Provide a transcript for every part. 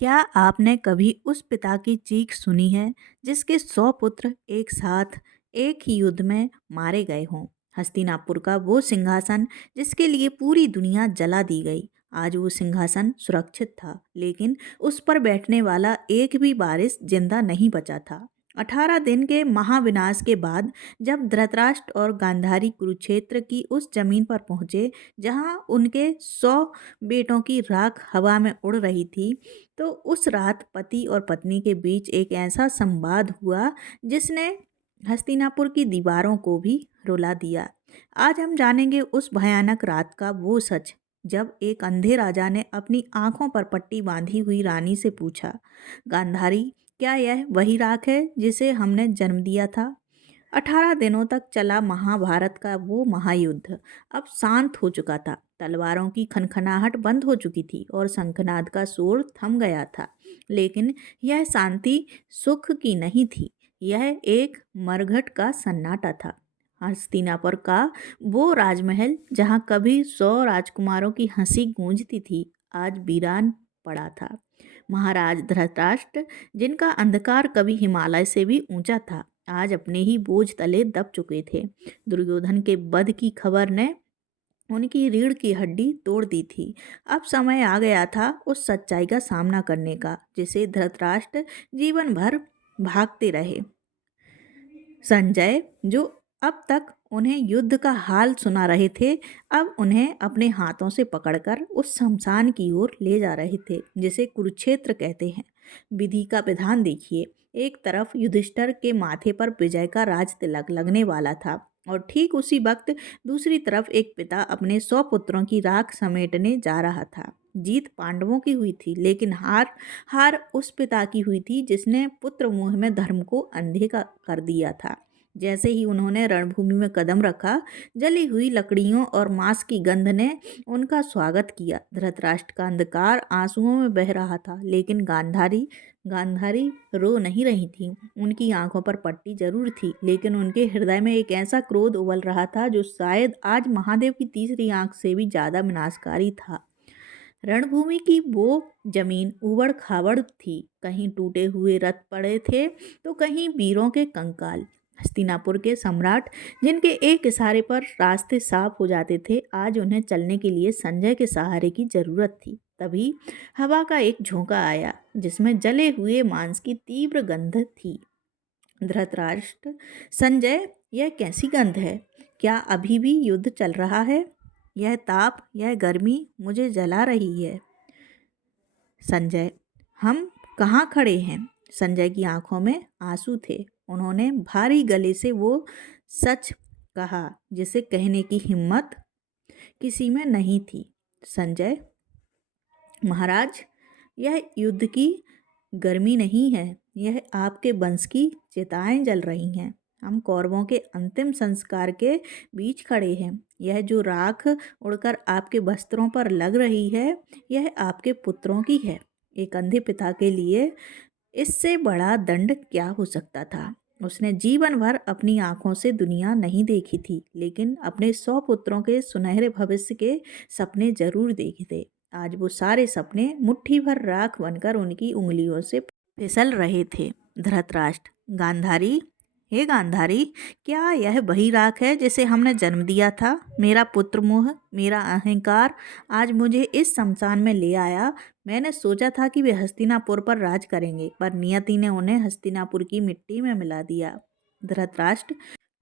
क्या आपने कभी उस पिता की चीख सुनी है जिसके 100 पुत्र एक साथ एक ही युद्ध में मारे गए हों? हस्तिनापुर का वो सिंहासन जिसके लिए पूरी दुनिया जला दी गई। आज वो सिंहासन सुरक्षित था, लेकिन उस पर बैठने वाला एक भी वारिस जिंदा नहीं बचा था। 18 दिन के महाविनाश के बाद जब धृतराष्ट्र और गांधारी कुरुक्षेत्र की उस जमीन पर पहुंचे जहां उनके 100 बेटों की राख हवा में उड़ रही थी, तो उस रात पति और पत्नी के बीच एक ऐसा संवाद हुआ जिसने हस्तिनापुर की दीवारों को भी रुला दिया। आज हम जानेंगे उस भयानक रात का वो सच, जब एक अंधे राजा ने अपनी आंखों पर पट्टी बांधी हुई रानी से पूछा, गांधारी, क्या यह वही राख है जिसे हमने जन्म दिया था? 18 दिनों तक चला महाभारत का वो महायुद्ध अब शांत हो चुका था। तलवारों की खनखनाहट बंद हो चुकी थी और शंखनाद का शोर थम गया था। लेकिन यह शांति सुख की नहीं थी, यह एक मरघट का सन्नाटा था। हस्तिनापुर का वो राजमहल जहाँ कभी 100 राजकुमारों की हंसी गूंजती थी, आज वीरान पड़ा था। महाराज धृतराष्ट्र, जिनका अंधकार कभी हिमालय से भी ऊंचा था, आज अपने ही बोझ तले दब चुके थे। दुर्योधन के वध की खबर ने उनकी रीढ़ की हड्डी तोड़ दी थी। अब समय आ गया था उस सच्चाई का सामना करने का जिसे धृतराष्ट्र जीवन भर भागते रहे। संजय, जो अब तक उन्हें युद्ध का हाल सुना रहे थे, अब उन्हें अपने हाथों से पकड़कर उस शमशान की ओर ले जा रहे थे जिसे कुरुक्षेत्र कहते हैं। विधि का विधान देखिए, एक तरफ युधिष्ठिर के माथे पर विजय का राज तिलक लगने वाला था और ठीक उसी वक्त दूसरी तरफ एक पिता अपने 100 पुत्रों की राख समेटने जा रहा था। जीत पांडवों की हुई थी, लेकिन हार हार उस पिता की हुई थी जिसने पुत्र मोह में धर्म को अंधे का कर दिया था। जैसे ही उन्होंने रणभूमि में कदम रखा, जली हुई लकड़ियों और मांस की गंध ने उनका स्वागत किया। धृतराष्ट्र का अंधकार आंसुओं में बह रहा था, लेकिन गांधारी गांधारी रो नहीं रही थी। उनकी आंखों पर पट्टी जरूर थी, लेकिन उनके हृदय में एक ऐसा क्रोध उबल रहा था जो शायद आज महादेव की तीसरी आंख से भी ज्यादा विनाशकारी था। रणभूमि की वो जमीन उबड़ खाबड़ थी, कहीं टूटे हुए रथ पड़े थे तो कहीं वीरों के कंकाल। हस्तिनापुर के सम्राट, जिनके एक इशारे पर रास्ते साफ हो जाते थे, आज उन्हें चलने के लिए संजय के सहारे की जरूरत थी। तभी हवा का एक झोंका आया जिसमें जले हुए मांस की तीव्र गंध थी। धृतराष्ट्र, संजय, यह कैसी गंध है? क्या अभी भी युद्ध चल रहा है? यह ताप, यह गर्मी मुझे जला रही है। संजय, हम कहाँ खड़े हैं? संजय की आंखों में आंसू थे। उन्होंने भारी गले से वो सच कहा जिसे कहने की हिम्मत किसी में नहीं थी। संजय महाराज, यह युद्ध की गर्मी नहीं है, यह आपके वंश की चिताएं जल रही हैं। हम कौरवों के अंतिम संस्कार के बीच खड़े हैं। यह जो राख उड़कर आपके वस्त्रों पर लग रही है, यह आपके पुत्रों की है। एक अंधे पिता के लिए इससे बड़ा दंड क्या हो सकता था? उसने जीवन भर अपनी आंखों से दुनिया नहीं देखी थी, लेकिन अपने 100 पुत्रों के सुनहरे भविष्य के सपने जरूर देखे थे। आज वो सारे सपने मुट्ठी भर राख बनकर उनकी उंगलियों से फिसल रहे थे। धृतराष्ट्र, गांधारी, हे गांधारी, क्या यह वही राख है जिसे हमने जन्म दिया था? मेरा पुत्र मोह, मेरा अहंकार आज मुझे इस शमशान में ले आया। मैंने सोचा था कि वे हस्तिनापुर पर राज करेंगे, पर नियति ने उन्हें हस्तिनापुर की मिट्टी में मिला दिया। धृतराष्ट्र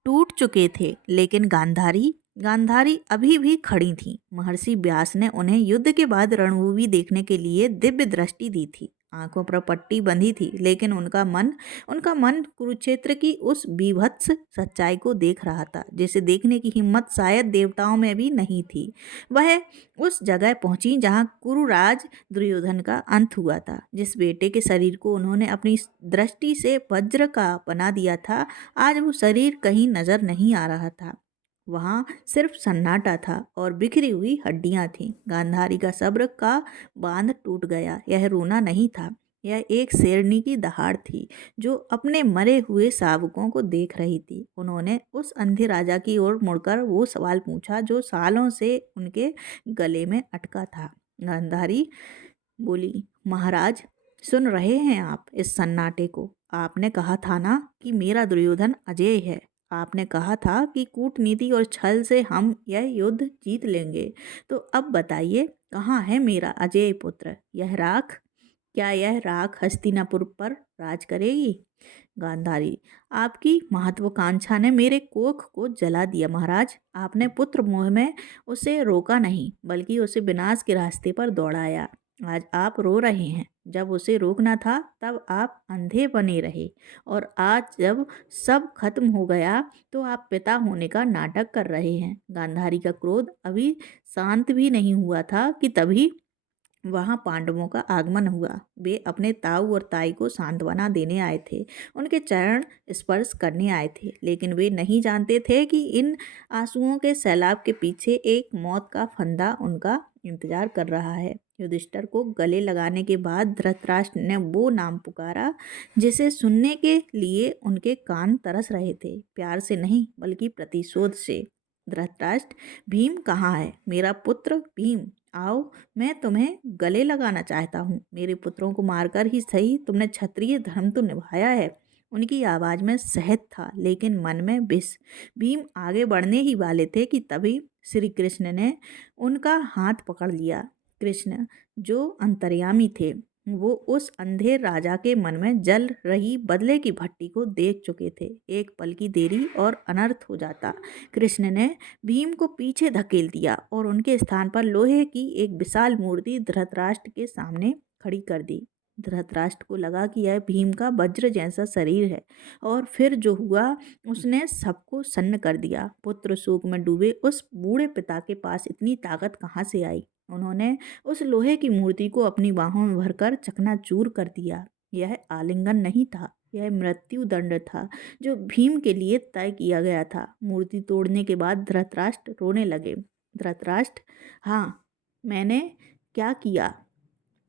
टूट चुके थे, लेकिन गांधारी गांधारी अभी भी खड़ी थी। महर्षि व्यास ने उन्हें युद्ध के बाद रणभूमि देखने के लिए दिव्य दृष्टि दी थी। आंखों पर पट्टी बंधी थी, लेकिन उनका मन कुरुक्षेत्र की उस बीभत्स सच्चाई को देख रहा था जिसे देखने की हिम्मत शायद देवताओं में भी नहीं थी। वह उस जगह पहुंची जहां कुरुराज दुर्योधन का अंत हुआ था। जिस बेटे के शरीर को उन्होंने अपनी दृष्टि से वज्र का बना दिया था, आज वो शरीर कहीं नजर नहीं आ रहा था। वहाँ सिर्फ सन्नाटा था और बिखरी हुई हड्डियां थीं। गांधारी का सब्र का बांध टूट गया। यह रोना नहीं था, यह एक शेरनी की दहाड़ थी जो अपने मरे हुए शावकों को देख रही थी। उन्होंने उस अंधे राजा की ओर मुड़कर वो सवाल पूछा जो सालों से उनके गले में अटका था। गांधारी बोली, महाराज, सुन रहे हैं आप इस सन्नाटे को? आपने कहा था ना कि मेरा दुर्योधन अजेय है। आपने कहा था कि कूटनीति और छल से हम यह युद्ध जीत लेंगे। तो अब बताइए, कहाँ है मेरा अजेय पुत्र? यह राख, क्या यह राख हस्तिनापुर पर राज करेगी? गांधारी, आपकी महत्वाकांक्षा ने मेरे कोख को जला दिया महाराज। आपने पुत्र मोह में उसे रोका नहीं, बल्कि उसे विनाश के रास्ते पर दौड़ाया। आज आप रो रहे हैं। जब उसे रोकना था तब आप अंधे बने रहे, और आज जब सब खत्म हो गया तो आप पिता होने का नाटक कर रहे हैं। गांधारी का क्रोध अभी शांत भी नहीं हुआ था कि तभी वहां पांडवों का आगमन हुआ। वे अपने ताऊ और ताई को सांत्वना देने आए थे, उनके चरण स्पर्श करने आए थे, लेकिन वे नहीं जानते थे कि इन आंसुओं के सैलाब के पीछे एक मौत का फंदा उनका इंतजार कर रहा है। युधिष्ठिर को गले लगाने के बाद धृतराष्ट्र ने वो नाम पुकारा जिसे सुनने के लिए उनके कान तरस रहे थे, प्यार से नहीं बल्कि प्रतिशोध से। धृतराष्ट्र, भीम कहाँ है? मेरा पुत्र भीम, आओ, मैं तुम्हें गले लगाना चाहता हूँ। मेरे पुत्रों को मारकर ही सही तुमने क्षत्रिय धर्म तो निभाया है। उनकी आवाज में शहद था, लेकिन मन में विष। भीम आगे बढ़ने ही वाले थे कि तभी श्री कृष्ण ने उनका हाथ पकड़ लिया। कृष्ण, जो अंतर्यामी थे, वो उस अंधे राजा के मन में जल रही बदले की भट्टी को देख चुके थे। एक पल की देरी और अनर्थ हो जाता। कृष्ण ने भीम को पीछे धकेल दिया और उनके स्थान पर लोहे की एक विशाल मूर्ति धृतराष्ट्र के सामने खड़ी कर दी। धृतराष्ट्र को लगा कि यह भीम का वज्र जैसा शरीर है, और फिर जो हुआ उसने सबको सन्न कर दिया। पुत्र शोक में डूबे उस बूढ़े पिता के पास इतनी ताकत कहाँ से आई? उन्होंने उस लोहे की मूर्ति को अपनी बाहों में भरकर चकनाचूर कर दिया। यह आलिंगन नहीं था, यह मृत्यु दंड था जो भीम के लिए तय किया गया था। मूर्ति तोड़ने के बाद धृतराष्ट्र रोने लगे। धृतराष्ट्र, हाँ, मैंने क्या किया?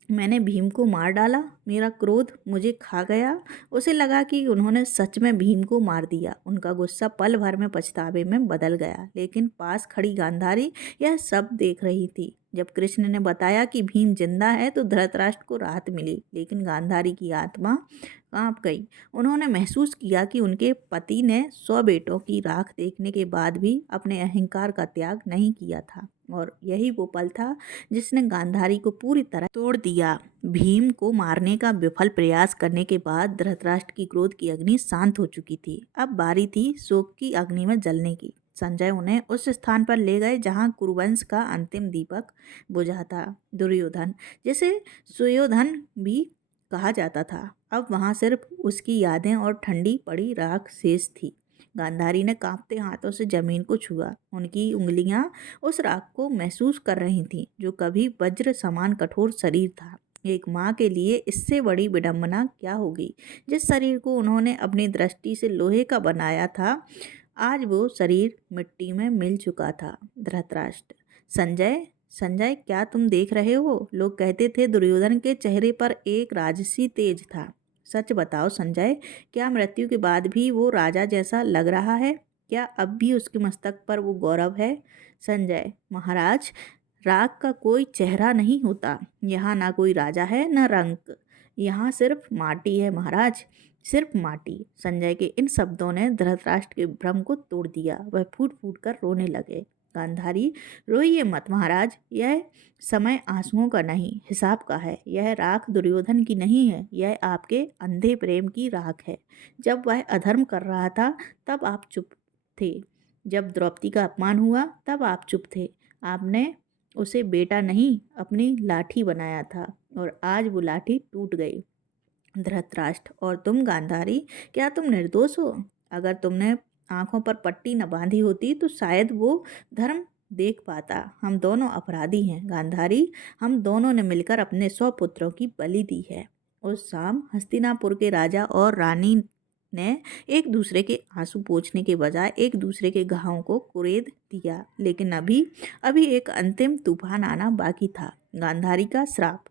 मैंने भीम को मार डाला। मेरा क्रोध मुझे खा गया। उसे लगा कि उन्होंने सच में भीम को मार दिया। उनका गुस्सा पल भर में पछतावे में बदल गया, लेकिन पास खड़ी गांधारी यह सब देख रही थी। जब कृष्ण ने बताया कि भीम जिंदा है तो धृतराष्ट्र को राहत मिली, लेकिन गांधारी की आत्मा कांप गई। उन्होंने महसूस किया कि उनके पति ने 100 बेटों की राख देखने के बाद भी अपने अहंकार का त्याग नहीं किया था, और यही वो पल था जिसने गांधारी को पूरी तरह तोड़ दिया। भीम को मारने का विफल प्रयास करने के बाद धृतराष्ट्र की क्रोध की अग्नि शांत हो चुकी थी। अब बारी थी शोक की अग्नि में जलने की। संजय उन्हें उस स्थान पर ले गए जहां कुरुवंश का अंतिम दीपक बुझा था। दुर्योधन, जिसे सुयोधन भी कहा जाता था, अब वहां सिर्फ उसकी यादें और ठंडी पड़ी राख शेष थी। गांधारी ने कांपते हाथों से जमीन को छुआ। उनकी उंगलियां उस राख को महसूस कर रही थीं, जो कभी वज्र समान कठोर शरीर था। एक माँ के लिए इससे बड़ी विडंबना क्या होगी? जिस शरीर को उन्होंने अपनी दृष्टि से लोहे का बनाया था, आज वो शरीर मिट्टी में मिल चुका था। धृतराष्ट्र, संजय, संजय, क्या तुम देख रहे हो? लोग कहते थे दुर्योधन के चेहरे पर एक राजसी तेज था। सच बताओ संजय, क्या मृत्यु के बाद भी वो राजा जैसा लग रहा है? क्या अब भी उसके मस्तक पर वो गौरव है? संजय, महाराज, राग का कोई चेहरा नहीं होता। यहाँ ना कोई राजा है न रंक, यहाँ सिर्फ माटी है महाराज, सिर्फ माटी। संजय के इन शब्दों ने धृतराष्ट्र के भ्रम को तोड़ दिया। वह फूट फूट कर रोने लगे। गांधारी, रोइए मत महाराज, यह समय आंसुओं का नहीं, हिसाब का है। यह राख दुर्योधन की नहीं है, यह आपके अंधे प्रेम की राख है। जब वह अधर्म कर रहा था तब आप चुप थे। जब द्रौपदी का अपमान हुआ तब आप चुप थे। आपने उसे बेटा नहीं, अपनी लाठी बनाया था, और आज वो लाठी टूट गई। धृतराष्ट्र, और तुम गांधारी, क्या तुम निर्दोष हो? अगर तुमने आंखों पर पट्टी न बांधी होती तो शायद वो धर्म देख पाता। हम दोनों अपराधी हैं गांधारी, हम दोनों ने मिलकर अपने 100 पुत्रों की बलि दी है। उस शाम हस्तिनापुर के राजा और रानी ने एक दूसरे के आंसू पोंछने के बजाय एक दूसरे के घावों को कुरेद दिया, लेकिन अभी अभी एक अंतिम तूफान आना बाकी था। गांधारी का श्राप,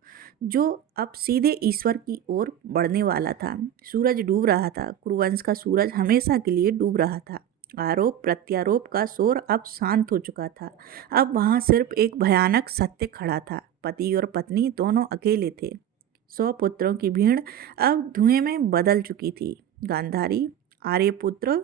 जो अब सीधे ईश्वर की ओर बढ़ने वाला था। सूरज डूब रहा था। कुरुवंश का सूरज हमेशा के लिए डूब रहा था। आरोप प्रत्यारोप का शोर अब शांत हो चुका था। अब वहां सिर्फ एक भयानक सत्य खड़ा था। पति और पत्नी दोनों अकेले थे। 100 पुत्रों की भीड़ अब धुएं में बदल चुकी थी। गांधारी, आर्यपुत्र,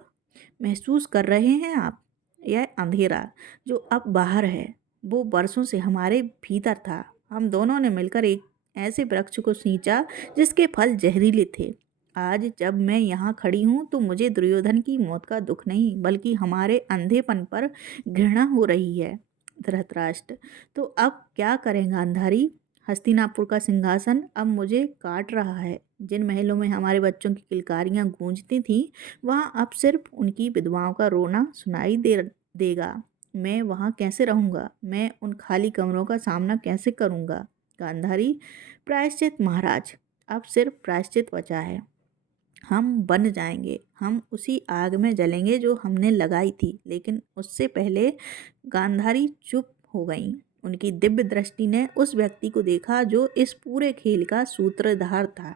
महसूस कर रहे हैं आप? यह अंधेरा जो अब बाहर है वो बरसों से हमारे भीतर था। हम दोनों ने मिलकर एक ऐसे वृक्ष को सींचा जिसके फल जहरीले थे। आज जब मैं यहाँ खड़ी हूँ तो मुझे दुर्योधन की मौत का दुख नहीं बल्कि हमारे अंधेपन पर घृणा हो रही है। धृतराष्ट्र, तो अब क्या करें गांधारी? हस्तिनापुर का सिंहासन अब मुझे काट रहा है। जिन महलों में हमारे बच्चों की किलकारियाँ गूंजती थीं वहाँ अब सिर्फ उनकी विधवाओं का रोना सुनाई देगा। मैं वहाँ कैसे रहूँगा? मैं उन खाली कमरों का सामना कैसे करूँगा? गांधारी, प्रायश्चित महाराज, अब सिर्फ प्रायश्चित बचा है। हम बन जाएंगे, हम उसी आग में जलेंगे जो हमने लगाई थी। लेकिन उससे पहले गांधारी चुप हो गईं। उनकी दिव्य दृष्टि ने उस व्यक्ति को देखा जो इस पूरे खेल का सूत्रधार था,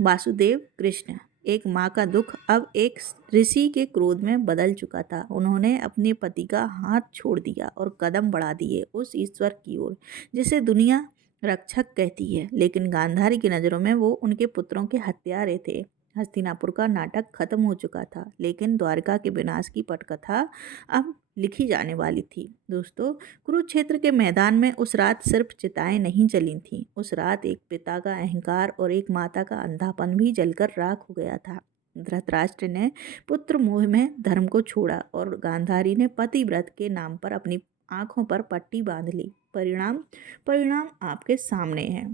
वासुदेव कृष्ण। एक माँ का दुख अब एक ऋषि के क्रोध में बदल चुका था। उन्होंने अपने पति का हाथ छोड़ दिया और कदम बढ़ा दिए उस ईश्वर की ओर जिसे दुनिया रक्षक कहती है। लेकिन गांधारी की नज़रों में वो उनके पुत्रों के हत्यारे थे। हस्तिनापुर का नाटक खत्म हो चुका था, लेकिन द्वारका के विनाश की पटकथा अब लिखी जाने वाली थी। दोस्तों, कुरुक्षेत्र के मैदान में उस रात सिर्फ चिताएं नहीं जली थीं। उस रात एक पिता का अहंकार और एक माता का अंधापन भी जलकर राख हो गया था। धृतराष्ट्र ने पुत्र मोह में धर्म को छोड़ा और गांधारी ने पतिव्रत के नाम पर अपनी आंखों पर पट्टी बांध ली। परिणाम परिणाम आपके सामने है।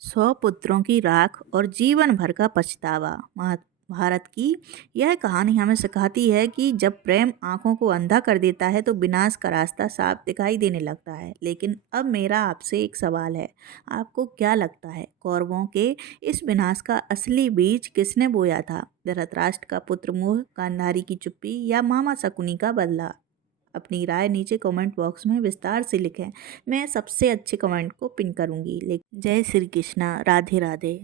100 पुत्रों की राख और जीवन भर का पछतावा। महाभारत की यह कहानी हमें सिखाती है कि जब प्रेम आंखों को अंधा कर देता है तो विनाश का रास्ता साफ दिखाई देने लगता है। लेकिन अब मेरा आपसे एक सवाल है, आपको क्या लगता है कौरवों के इस विनाश का असली बीज किसने बोया था? धृतराष्ट्र का पुत्र मोह, गांधारी की चुप्पी या मामा शकुनी का बदला? अपनी राय नीचे कमेंट बॉक्स में विस्तार से लिखें। मैं सबसे अच्छे कमेंट को पिन करूंगी। जय श्री कृष्णा, राधे राधे।